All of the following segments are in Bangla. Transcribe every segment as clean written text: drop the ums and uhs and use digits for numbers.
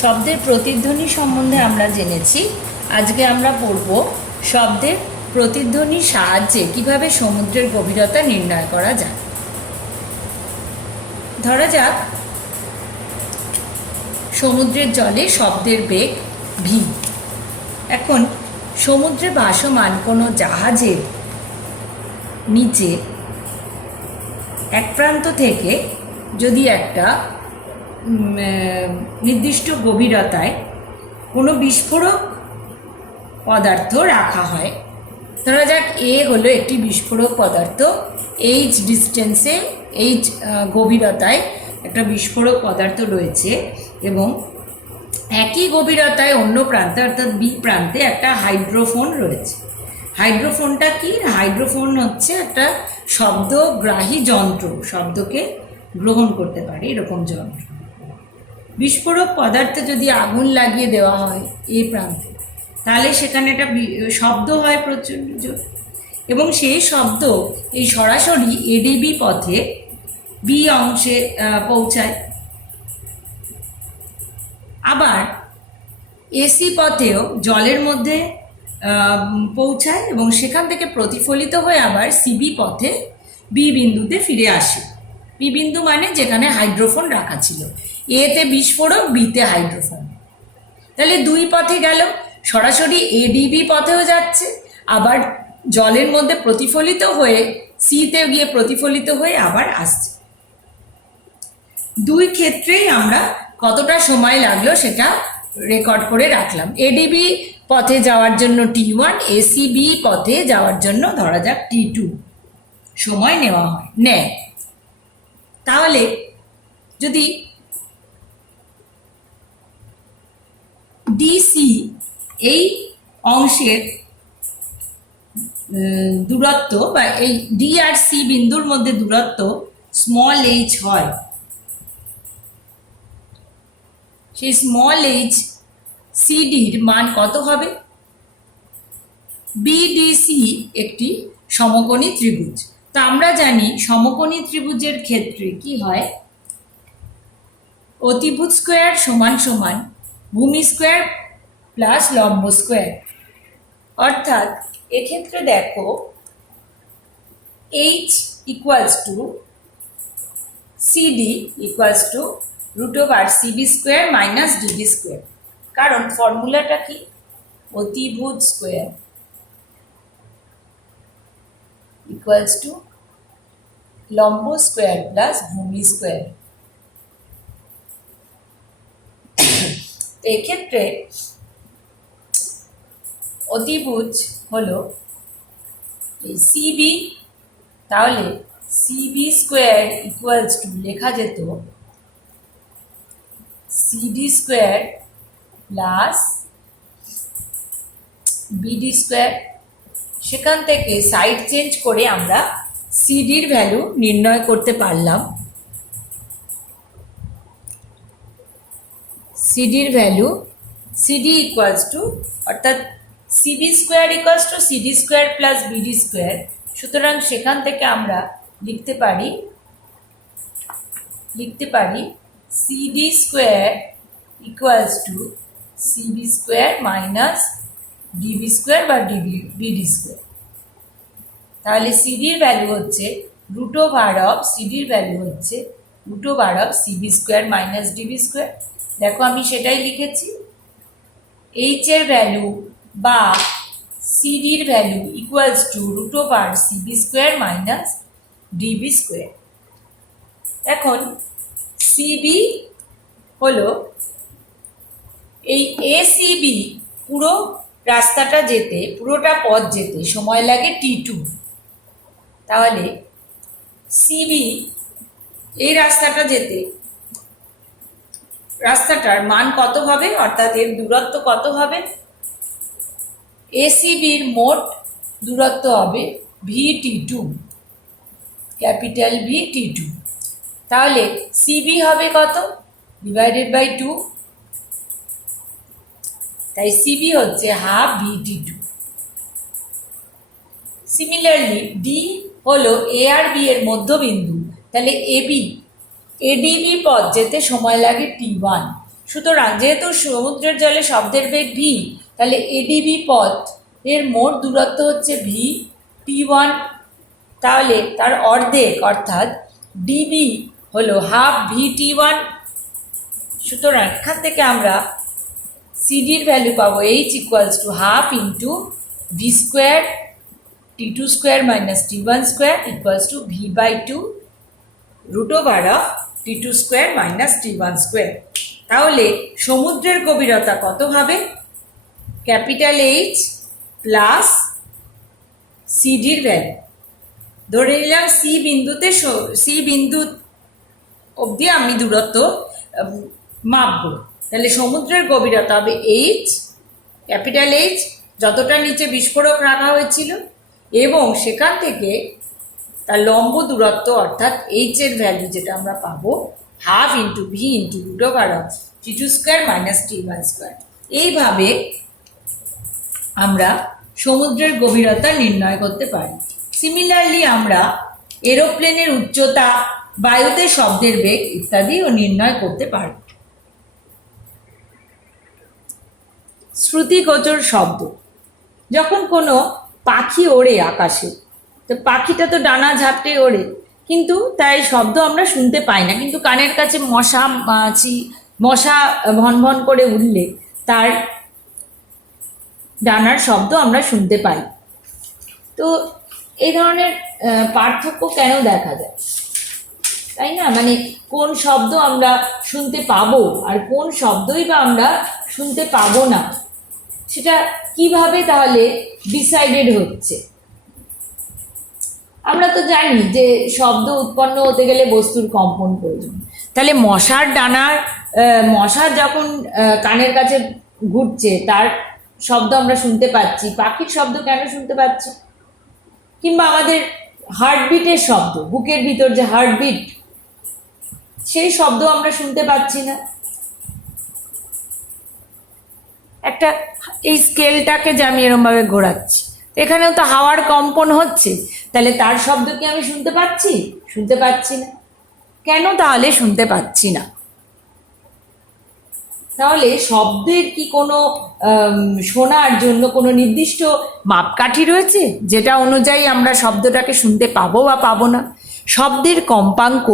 শব্দের প্রতিধ্বনি সম্বন্ধে আমরা জেনেছি। আজকে আমরা পড়ব শব্দের প্রতিধ্বনির সাহায্যে কিভাবে সমুদ্রের গভীরতা নির্ণয় করা যায়। ধরা যাক সমুদ্রের জলে শব্দের বেগ ভি। এখন সমুদ্রে ভাসমান কোনো জাহাজের নিচে এক প্রান্ত থেকে যদি একটা নির্দিষ্ট গভীরতায় কোনো বিস্ফোরক পদার্থ রাখা হয়, ধরা যাক এ হলো একটি বিস্ফোরক পদার্থ, এইচ ডিস্টেন্সে এইচ গভীরতায় একটা বিস্ফোরক পদার্থ রয়েছে এবং একই গভীরতায় অন্য প্রান্তে অর্থাৎ বি প্রান্তে একটা হাইড্রোফোন রয়েছে। হাইড্রোফোনটা কি? হাইড্রোফোন হচ্ছে একটা শব্দগ্রাহী যন্ত্র, শব্দকে গ্রহণ করতে পারে এরকম যন্ত্র। বিস্ফোরক পদার্থে যদি আগুন লাগিয়ে দেওয়া হয় এই প্রান্তে, তাহলে সেখানে একটা শব্দ হয় প্রচণ্ড জোর, এবং সেই শব্দ এই সরাসরি এডিবি পথে বি অংশে পৌঁছায়। আবার এসি পথেও জলের মধ্যে পৌঁছায় এবং সেখান থেকে প্রতিফলিত হয়ে আবার সিবি পথে বি বিন্দুতে ফিরে আসে। বি বিন্দু মানে যেখানে হাইড্রোফোন রাখা ছিল, এতে বিস্ফোরক, বিতে হাইড্রোফোন। তাহলে দুই পথে গেল, সরাসরি এডিবি পথেও যাচ্ছে, আবার জলের মধ্যে প্রতিফলিত হয়ে সিতে গিয়ে প্রতিফলিত হয়ে আবার আসছে। দুই ক্ষেত্রেই আমরা কতটা সময় লাগলো সেটা রেকর্ড করে রাখলাম। এডিবি পথে যাওয়ার জন্য T1, এসিবি পথে যাওয়ার জন্য ধরা যাক T2 সময় নেয়। তাহলে যদি ডিসি এই অংশের দূরত্ব বা এই ডি আর সি বিন্দুর মধ্যে দূরত্ব স্মল এইচ হয়, সেই স্মল এইচ সিডির মান কত হবে? বিডিসি একটি সমকোণী ত্রিভুজ। তা আমরা জানি সমকোণী ত্রিভুজের ক্ষেত্রে কি হয়, অতিভুজ স্কোয়ার সমান সমান ভূমি স্কোয়ার প্লাস লম্ব স্কোয়ার। অর্থাৎ এক্ষেত্রে দেখো H equals to CD equals to √CB square minus DD square. কারণ ফর্মুলাটা কি? অতিভুজ স্কোয়ার ইকুয়ালস টু লম্ব স্কোয়ার প্লাস ভূমি স্কোয়ার। এক্ষেত্রে অতিভুজ হলো সিবি, তাহলে সিবি স্কোয়ার ইকুয়ালস টু লেখা যেত CD square plus BD square. সেখান থেকে সাইড চেঞ্জ করে আমরা সিডির ভ্যালু নির্ণয় করতে পারলাম। সিডির ভ্যালু সিডি ইকুয়ালস টু, অর্থাৎ CB square equals to CD square plus BD square. সুতরাং সেখান থেকে আমরা লিখতে পারি CD square equals to CB square minus DB square বা বিডি স্কোয়ার। তাহলে সিডির ভ্যালু হচ্ছে √অফ CB square minus DB square. দেখো আমি সেটাই লিখেছি। এইচ এর ভ্যালু বা সিডির value equals to √CB square minus DB square. এখন সিবি হলো এই এসিবি, পুরো রাস্তাটা যেতে, পুরোটা পথ যেতে সময় লাগে T2। তাহলে সিবি এই রাস্তাটা যেতে, রাস্তাটার মান কত হবে, অর্থাৎ এর দূরত্ব কত হবে? এসিবির মোট দূরত্ব হবে VT2, ক্যাপিটাল VT2। তাহলে সিবি হবে কত? ডিভাইডেড বাই 2, তাই সিবি হচ্ছে হাফ VT2। সিমিলারলি ডি হলো এ আর বি এর মধ্যবিন্দু, তাহলে এডিবি পথ যেতে সময় লাগে T1। সুতরাং যেহেতু সমুদ্রের জলে শব্দের বেগ ভি, তাহলে এডিবি পথ এর মোট দূরত্ব হচ্ছে ভি টি1, তাহলে তার অর্ধেক অর্থাৎ ডিবি হলো হাফ ভি টি1। সুতরাং এখান থেকে আমরা সিডির ভ্যালু পাবো H equals to half into V square T two square minus T one square equals to V by two root over of T two square minus T one square. তাহলে সমুদ্রের গভীরতা কত হবে? ক্যাপিটাল এইচ প্লাস সিডির ভ্যালু, ধরে নিলাম সি বিন্দু অবধি আমি দূরত্ব মাপবো, তাহলে সমুদ্রের গভীরতা হবে এইচ, ক্যাপিটাল এইচ, যতটা নিচে বিস্ফোরক রাখা হয়েছিল, এবং সেখান থেকে তার লম্ব দূরত্ব অর্থাৎ এইচ এর ভ্যালু যেটা আমরা পাবো half into V into root over of T two square minus T one square. এইভাবে আমরা সমুদ্রের গভীরতা নির্ণয় করতে পারি। সিমিলারলি আমরা এরোপ্লেনের উচ্চতা, বায়ুতে শব্দের বেগ ইত্যাদিও নির্ণয় করতে পারি। শ্রুতিগোচর শব্দ, যখন কোনো পাখি ওড়ে আকাশে, তো পাখিটা তো ডানা ঝাপটে ওড়ে, কিন্তু তাই শব্দ আমরা শুনতে পাই না, কিন্তু কানের কাছে মশা ভন ভন করে উঠলে তার ডানার শব্দ আমরা শুনতে পাই। তো এই ধরনের পার্থক্য কেন দেখা যায়, তাই না? মানে কোন শব্দ আমরা শুনতে পাবো আর কোন শব্দই বা আমরা শুনতে পাবো না, সেটা কিভাবে তাহলে ডিসাইডেড হচ্ছে? আমরা তো জানি যে শব্দ উৎপন্ন হতে গেলে বস্তুর কম্পন প্রয়োজন। তাহলে মশার যখন কানের কাছে ঘুরছে তার শব্দ আমরা শুনতে পাচ্ছি, পাখির শব্দ কেন শুনতে পাচ্ছি? কিংবা আমাদের হার্টবিটের শব্দ, বুকের ভিতর যে হার্টবিট, সেই শব্দ আমরা শুনতে পাচ্ছি না। একটা এই স্কেলটাকে যে আমি এরমভাবে ঘোরাচ্ছি, এখানেও তো হাওয়ার কম্পন হচ্ছে, তাহলে তার শব্দ কি আমি শুনতে পাচ্ছি? শুনতে পাচ্ছি না। কেন তাহলে শুনতে পাচ্ছি না? তাহলে শব্দের কি কোনো শোনার জন্য কোনো নির্দিষ্ট মাপকাঠি রয়েছে যেটা অনুযায়ী আমরা শব্দটাকে শুনতে পাবো বা পাবো না? শব্দের কম্পাঙ্ক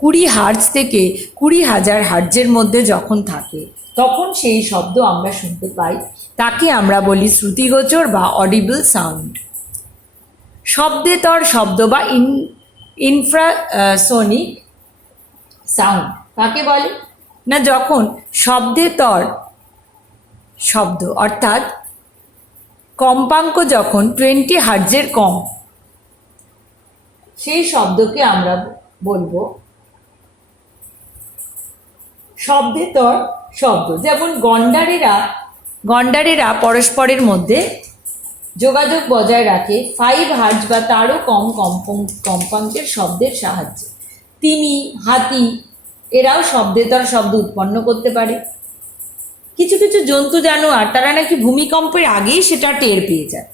20 হার্জ থেকে 20,000 হার্জের মধ্যে যখন থাকে তখন সেই শব্দ আমরা শুনতে পাই, তাকে আমরা বলি শ্রুতিগোচর বা অডিবল সাউন্ড। শব্দেতর শব্দ বা ইনফ্রাসোনিক সাউন্ড কাকে বলে না? যখন শব্দেতর শব্দ অর্থাৎ কম্পাঙ্ক যখন 20 হার্জের কম, সেই শব্দকে আমরা বলবো শব্দেতর শব্দ। যেমন গন্ডারেরা পরস্পরের মধ্যে যোগাযোগ বজায় রাখে 5 হার্জ বা তারও কম কম্পাঙ্কের শব্দের সাহায্যে। তিমি, হাতি এরাও শব্দেতর শব্দ উৎপন্ন করতে পারে। কিছু কিছু জন্তু জানোয়ার তারা নাকি ভূমিকম্পের আগেই সেটা টের পেয়ে যায়।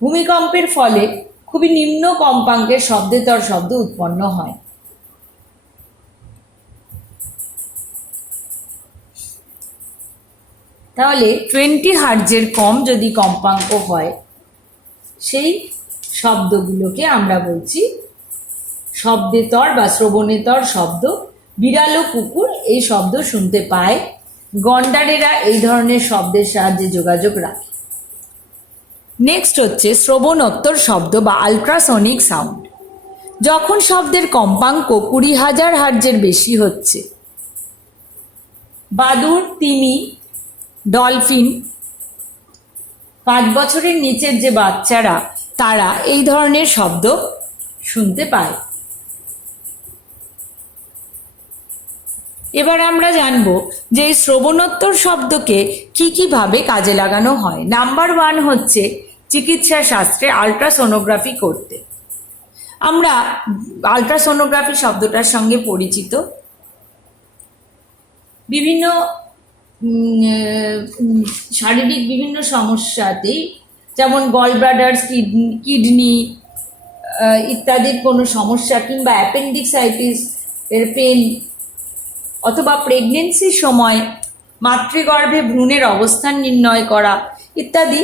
ভূমিকম্পের ফলে খুবই নিম্ন কম্পাঙ্কের শব্দেতর শব্দ উৎপন্ন হয়। তাহলে 20 হার্জের কম যদি কম্পাঙ্ক হয়, সেই শব্দগুলোকে আমরা বলছি শব্দেতর বা শ্রবণেতর শব্দ। বিড়াল ও কুকুর এই শব্দ শুনতে পায়। গন্ডারেরা এই ধরনের শব্দের সাহায্যে যোগাযোগ রাখে। নেক্সট হচ্ছে শ্রবণোত্তর শব্দ বা আলট্রাসনিক সাউন্ড। যখন শব্দের কম্পাঙ্ক 20,000 হার্জের বেশি হচ্ছে, বাদুড়, তিমি, ডলফিন, 5 বছরের নিচের যে বাচ্চারা তারা এই ধরনের শব্দ শুনতে পায়। এবার আমরা জানব যে এই শ্রবণোত্তর শব্দকে কিভাবে কাজে লাগানো হয়। নাম্বার 1 হচ্ছে চিকিৎসা শাস্ত্রে আলট্রাসোনোগ্রাফি করতে। আমরা আলট্রাসোনোগ্রাফি শব্দটার সঙ্গে পরিচিত। বিভিন্ন শারীরিক বিভিন্ন সমস্যাতেই, যেমন গল ব্লাডার, কিডনি ইত্যাদির কোনো সমস্যা, কিংবা অ্যাপেন্ডিক্সাইটিস এর পেন, অথবা প্রেগনেন্সির সময় মাতৃগর্ভে ভ্রূণের অবস্থান নির্ণয় করা ইত্যাদি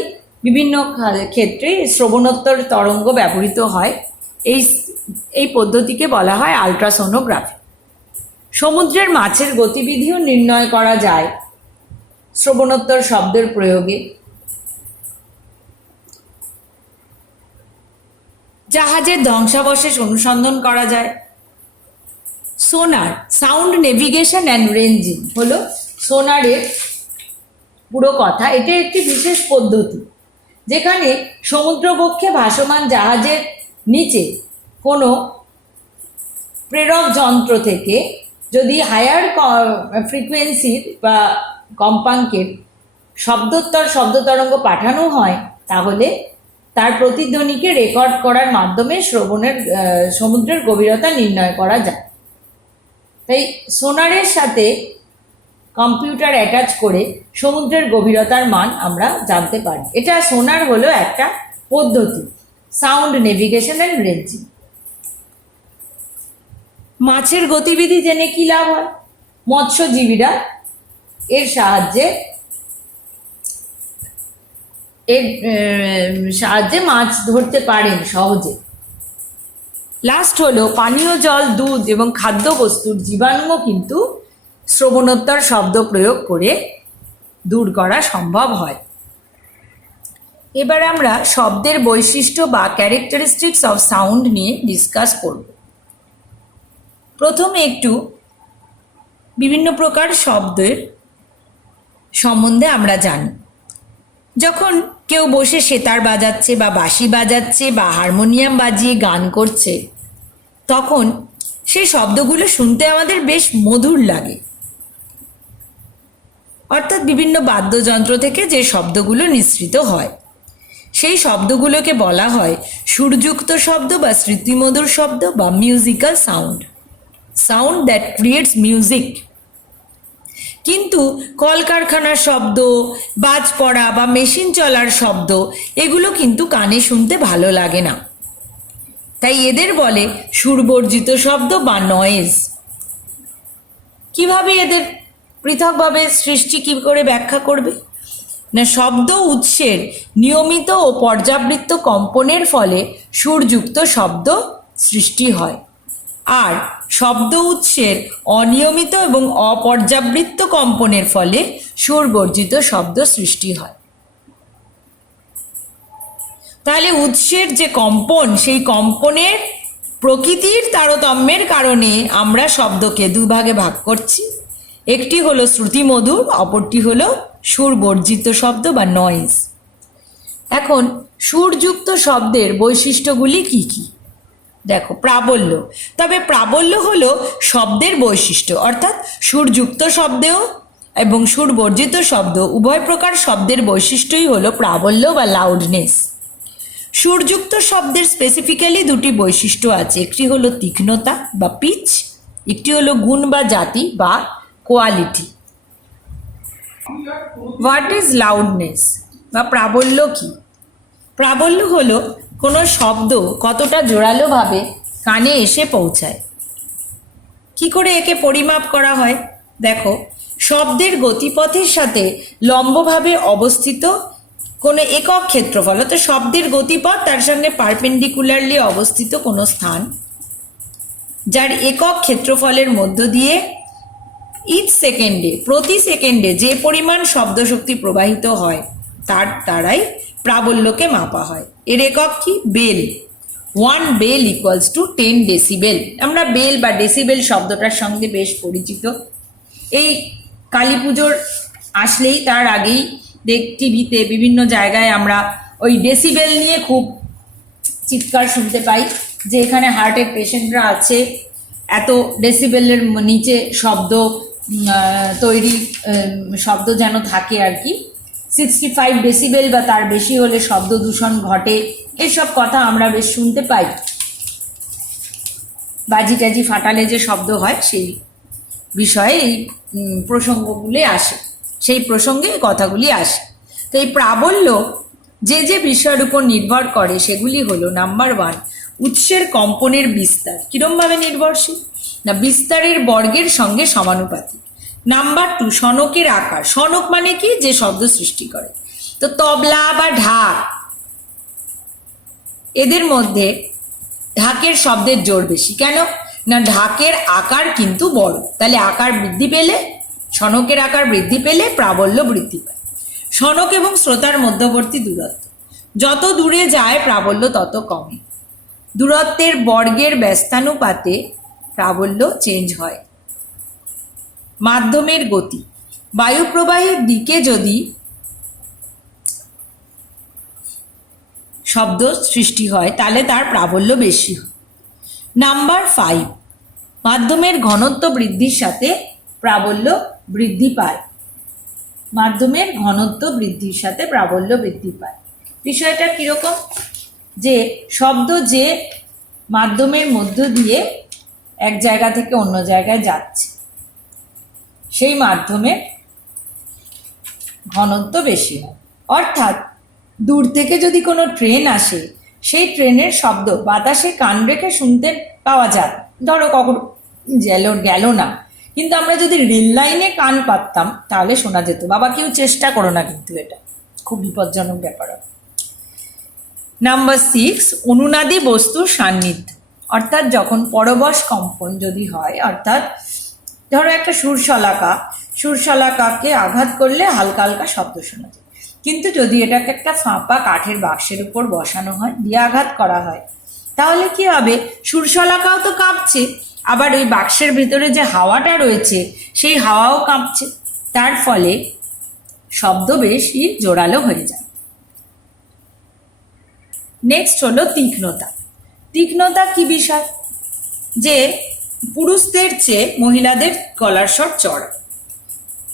বিভিন্ন ক্ষেত্রে শ্রবণোত্তর তরঙ্গ ব্যবহৃত হয়। এই পদ্ধতিকে বলা হয় আল্ট্রাসোনোগ্রাফি। সমুদ্রের মাছের গতিবিধিও নির্ণয় করা যায় শ্রবণোত্তর শব্দের প্রয়োগে। জাহাজের ধ্বংসাবশেষ অনুসন্ধান করা যায়। সোনার, সাউন্ড নেভিগেশন অ্যান্ড রেঞ্জিং হলো সোনারের পুরো কথা। এটা একটি বিশেষ পদ্ধতি যেখানে সমুদ্রবক্ষে ভাসমান জাহাজের নিচে কোনো প্রেরক যন্ত্র থেকে যদি হায়ার ফ্রিকোয়েন্সির বা কম্পাঙ্কের শব্দ তরঙ্গ পাঠানো হয় তাহলে তার প্রতিধ্বনিকে রেকর্ড করার মাধ্যমে সমুদ্রের গভীরতা নির্ণয় করা যায়। তাই সোনারের সাথে কম্পিউটার অ্যাটাচ করে সমুদ্রের গভীরতার মান আমরা জানতে পারি। এটা সোনার হলো একটা পদ্ধতি, সাউন্ড নেভিগেশন অ্যান্ড রেঞ্জিং। মাছের গতিবিধি জেনে কি লাভ হয়? মৎস্যজীবীরা এর সাহায্যে মাছ ধরতে পারেন সহজে। লাস্ট হলো পানীয় জল, দুধ এবং খাদ্যবস্তুর জীবাণুও কিন্তু শ্রবণোত্তর শব্দ প্রয়োগ করে দূর করা সম্ভব হয়। এবার আমরা শব্দের বৈশিষ্ট্য বা ক্যারেক্টারিস্টিক্স অফ সাউন্ড নিয়ে ডিসকাস করব। প্রথমে একটু বিভিন্ন প্রকার শব্দের সম্বন্ধে আমরা জানি। যখন কেউ বসে সেতার বাজাচ্ছে বা বাঁশি বাজাচ্ছে বা হারমোনিয়াম বাজিয়ে গান করছে তখন সেই শব্দগুলো শুনতে আমাদের বেশ মধুর লাগে। অর্থাৎ বিভিন্ন বাদ্যযন্ত্র থেকে যে শব্দগুলো নিঃসৃত হয় সেই শব্দগুলোকে বলা হয় সুরযুক্ত শব্দ বা স্মৃতিমধুর শব্দ বা musical sound that creates music. কিন্তু কলকারখানার শব্দ, বাজ পড়া বা মেশিন চলার শব্দ এগুলো কিন্তু কানে শুনতে ভালো লাগে না, তাই এদের বলে সুরবর্জিত শব্দ বা নয়েজ। কিভাবে এদের পৃথকভাবে সৃষ্টি কী করে ব্যাখ্যা করবে না, শব্দ উৎসের নিয়মিত ও পর্যাবৃত্ত কম্পনের ফলে সুরযুক্ত শব্দ সৃষ্টি হয়, আর শব্দ উৎসের অনিয়মিত এবং অপর্যাবৃত্ত কম্পনের ফলে সুরবর্জিত শব্দ সৃষ্টি হয়। তাহলে উৎসের যে কম্পন, সেই কম্পনের প্রকৃতির তারতম্যের কারণে আমরা শব্দকে দুভাগে ভাগ করছি। একটি হলো শ্রুতিমধুর, অপরটি হলো সুরবর্জিত শব্দ বা নয়েজ। এখন সুরযুক্ত শব্দের বৈশিষ্ট্যগুলি কি কি? দেখো, প্রাবল্য। তবে প্রাবল্য হলো শব্দের বৈশিষ্ট্য, অর্থাৎ সুরযুক্ত শব্দেও এবং সুরবর্জিত শব্দ উভয় প্রকার শব্দের বৈশিষ্ট্যই হলো প্রাবল্য বা লাউডনেস। সুরযুক্ত শব্দের স্পেসিফিক্যালি দুটি বৈশিষ্ট্য আছে, একটি হলো তীক্ষ্ণতা বা পিচ, একটি হলো গুণ বা জাতি বা কোয়ালিটি। হোয়াট ইজ লাউডনেস বা প্রাবল্য কি? প্রাবল্য হলো কোনো শব্দ কতটা জোরালোভাবে কানে এসে পৌঁছায়। কি করে একে পরিমাপ করা হয়? দেখো, শব্দের গতিপথের সাথে লম্বভাবে অবস্থিত কোনো একক ক্ষেত্রফল, অর্থাৎ শব্দের গতিপথ তার সঙ্গে পারপেন্ডিকুলারলি অবস্থিত কোনো স্থান যার একক ক্ষেত্রফলের মধ্য দিয়ে প্রতি সেকেন্ডে যে পরিমাণ শব্দশক্তি প্রবাহিত হয় তার দ্বারাই প্রাবল্যকে মাপা হয়। এর একক কি? Bel. 1 bel equals to 10 decibel. আমরা বেল বা ডেসিবেল শব্দটার সঙ্গে বেশ পরিচিত। এই কালী পুজোর আসলেই তার আগেই টিভিতে বিভিন্ন জায়গায় আমরা ওই ডেসিবেল নিয়ে খুব চিৎকার শুনতে পাই যে এখানে হার্টের পেশেন্টরা আছে, এত ডেসিবেলের নিচে শব্দ তৈরি শব্দ যেন থাকে আর কি। 65 ডেসিবেল বা তার বেশি হলে শব্দ দূষণ ঘটে, এসব কথা আমরা বেশ শুনতে পাই। বাজি টাজি ফাটালে যে শব্দ হয় সেই বিষয়ে এই প্রসঙ্গগুলি আসে, সেই প্রসঙ্গে কথাগুলি আসে। তো এই প্রাবল্য যে যে বিষয়ের উপর নির্ভর করে সেগুলি হলো, নাম্বার 1, উৎসের কম্পনের বিস্তার। কিরমভাবে নির্ভরশীল? না বিস্তারের বর্গের সঙ্গে সমানুপাতিক। নাম্বার 2, সনকের আকার। সনক মানে কি? যে শব্দ সৃষ্টি করে। তো তবলা বা ঢাক, এদের মধ্যে ঢাকের শব্দের জোর বেশি। কেন না? ঢাকের আকার কিন্তু বড়, তাহলে আকার বৃদ্ধি পেলে, সনকের আকার বৃদ্ধি পেলে প্রাবল্য বৃদ্ধি পায়। সনক এবং শ্রোতার মধ্যবর্তী দূরত্ব, যত দূরে যায় প্রাবল্য তত কমে। দূরত্বের বর্গের ব্যস্তানুপাতে প্রাবল্য চেঞ্জ হয়। মাধ্যমের গতি, বায়ু প্রবাহের দিকে যদি শব্দ সৃষ্টি হয় তাহলে তার প্রাবল্য বেশি হয়। নাম্বার 5, মাধ্যমের ঘনত্ব বৃদ্ধির সাথে প্রাবল্য বৃদ্ধি পায়। মাধ্যমের ঘনত্ব বৃদ্ধির সাথে প্রাবল্য বৃদ্ধি পায়। বিষয়টা কিরকম? যে শব্দ যে মাধ্যমের মধ্য দিয়ে এক জায়গা থেকে অন্য জায়গায় যাচ্ছে, সেই মাধ্যমের ঘনত্ব বেশি হয়। অর্থাৎ দূর থেকে যদি কোনো ট্রেন আসে, সেই ট্রেনের শব্দ বাতাসে কান রেখে শুনতে পাওয়া যায়। ধরো কখনো গেল না, কিন্তু আমরা যদি রেল লাইনে কান পাততাম তাহলে শোনা যেত। বাবা কেউ চেষ্টা করো না, কিন্তু এটা খুব বিপজ্জনক ব্যাপার। নাম্বার 6, অনুনাদি বস্তুর সান্নিধ্য। অর্থাৎ যখন পরবশ কম্পন যদি হয়, অর্থাৎ ধরো একটা সুরশলাকাকে আঘাত করলে হালকা হালকা শব্দ শোনা যায়, কিন্তু যদি এটাকে একটা ফাঁপা কাঠের বাক্সের উপর বসানো হয়, দিয়ে আঘাত করা হয়, তাহলে কি হবে? সুরশলাকাও তো কাঁপছে, আবার ওই বাক্সের ভিতরে যে হাওয়াটা রয়েছে সেই হাওয়াও কাঁপছে, তার ফলে শব্দ বেশি জোরালো হয়ে যায়। নেক্সট হলো তীক্ষ্ণতা। তীক্ষ্ণতা কি বিষয়? যে পুরুষদের চেয়ে মহিলাদের গলার স্বর চড়া।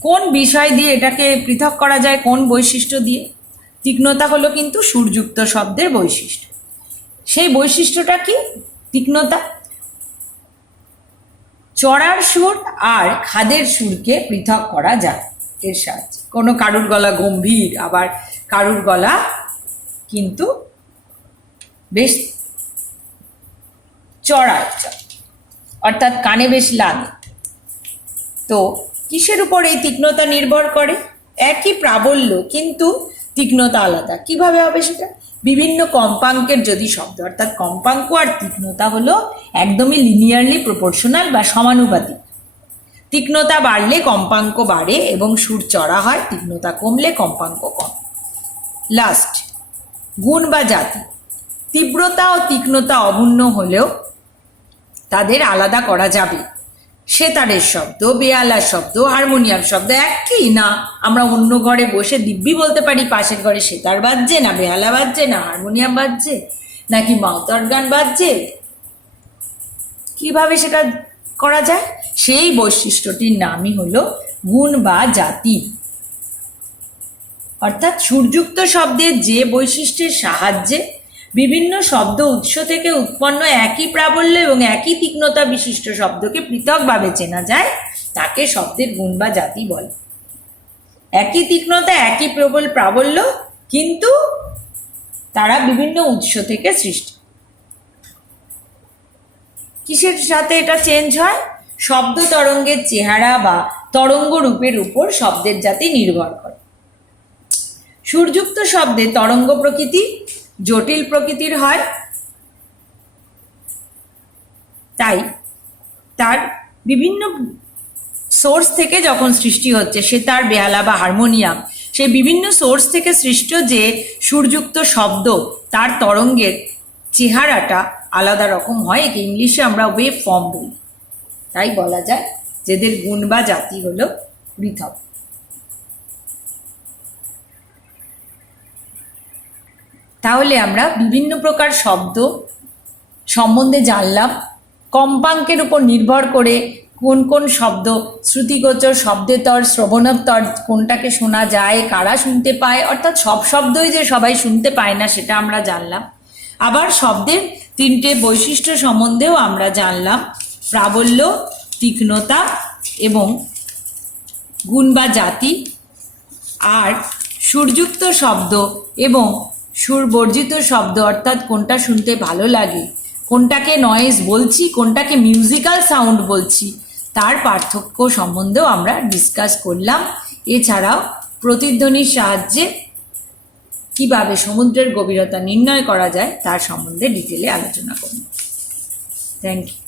কোন বিষয় দিয়ে এটাকে পৃথক করা যায়? কোন বৈশিষ্ট্য দিয়ে? তীক্ষ্ণতা হলো কিন্তু সুরযুক্ত শব্দের বৈশিষ্ট্য। সেই বৈশিষ্ট্যটা কি? তীক্ষ্ণতা। চড়ার সুর আর খাদের সুরকে পৃথক করা যায় এর সাহায্যে। কোনো কারুর গলা গম্ভীর, আবার কারুর গলা কিন্তু বেশ চড়া, অর্থাৎ কানে বেশ লাগে। তো কিসের উপর এই তীক্ষ্ণতা নির্ভর করে? একই প্রাবল্য কিন্তু তীক্ষ্ণতা আলাদা। কিভাবে হবে সেটা? বিভিন্ন কম্পাঙ্কের যদি শব্দ, অর্থাৎ কম্পাঙ্ক আর তীক্ষ্ণতা হলো একদমই লিনিয়ারলি প্রপোর্শনাল বা সমানুপাতিক। তীক্ষ্ণতা বাড়লে কম্পাঙ্ক বাড়ে এবং সুর চড়া হয়, তীক্ষ্ণতা কমলে কম্পাঙ্ক কম। লাস্ট, গুণ বা জাতি। তীব্রতা ও তীক্ষ্ণতা অভিন্ন হলেও তাদের আলাদা করা যাবে। সেতারের শব্দ, বেহালার শব্দ, হারমোনিয়াম শব্দ একই না। আমরা অন্য ঘরে বসে দিব্যি বলতে পারি পাশের ঘরে সেতার বাজছে, না বেহালা বাজছে, না হারমোনিয়াম বাজছে, নাকি মাউথ অর্গান বাজছে। কিভাবে সেটা করা যায়? সেই বৈশিষ্ট্যটির নামই হলো গুণ বা জাতি। অর্থাৎ সুরযুক্ত শব্দের যে বৈশিষ্ট্যের সাহায্যে বিভিন্ন শব্দ উৎস থেকে উৎপন্ন একই প্রাবল্য এবং একই তীক্ষ্ণতা বিশিষ্ট শব্দকে পৃথকভাবে চেনা যায়, তাকে শব্দের গুণ বা জাতি বলে। একই তীক্ষ্ণতা, একই প্রাবল্য, কিন্তু তারা বিভিন্ন উৎস থেকে সৃষ্টি। কিসের সাথে এটা চেঞ্জ হয়? শব্দ তরঙ্গের চেহারা বা তরঙ্গ রূপের উপর শব্দের জাতি নির্ভর করে। সুরযুক্ত শব্দে তরঙ্গ প্রকৃতি জটিল প্রকৃতির হয়, তাই তার বিভিন্ন সোর্স থেকে যখন সৃষ্টি হচ্ছে, সেতার, বেহালা বা হারমোনিয়াম, সেই বিভিন্ন সোর্স থেকে সৃষ্ট যে সুরযুক্ত শব্দ, তার তরঙ্গের চেহারাটা আলাদা রকম হয়। একে ইংলিশে আমরা ওয়েভ ফর্ম বলি। তাই বলা যায় যেদের গুণ বা জাতি হলো পৃথক। তাহলে আমরা বিভিন্ন প্রকার শব্দ সম্বন্ধে জানলাম। কম্পাঙ্কের উপর নির্ভর করে কোন কোন শব্দ শ্রুতিগোচর, শব্দেতর, শ্রবণোত্তর, কোনটাকে শোনা যায়, কারা শুনতে পায়, অর্থাৎ সব শব্দই যে সবাই শুনতে পায় না সেটা আমরা জানলাম। আবার শব্দের 3টে বৈশিষ্ট্য সম্বন্ধেও আমরা জানলাম: প্রাবল্য, তীক্ষ্ণতা এবং গুণ বা জাতি। আর সুরযুক্ত শব্দ এবং সুরবর্জিত শব্দ, অর্থাৎ কোনটা শুনতে ভালো লাগে কোনটাকে নয়েজ বলছি, কোনটাকে মিউজিক্যাল সাউন্ড বলছি, তার পার্থক্য সম্বন্ধেও আমরা ডিসকাস করলাম। এছাড়াও প্রতিধ্বনির সাহায্যে কিভাবে সমুদ্রের গভীরতা নির্ণয় করা যায় তার সম্বন্ধে ডিটেলে আলোচনা করব। Thank you.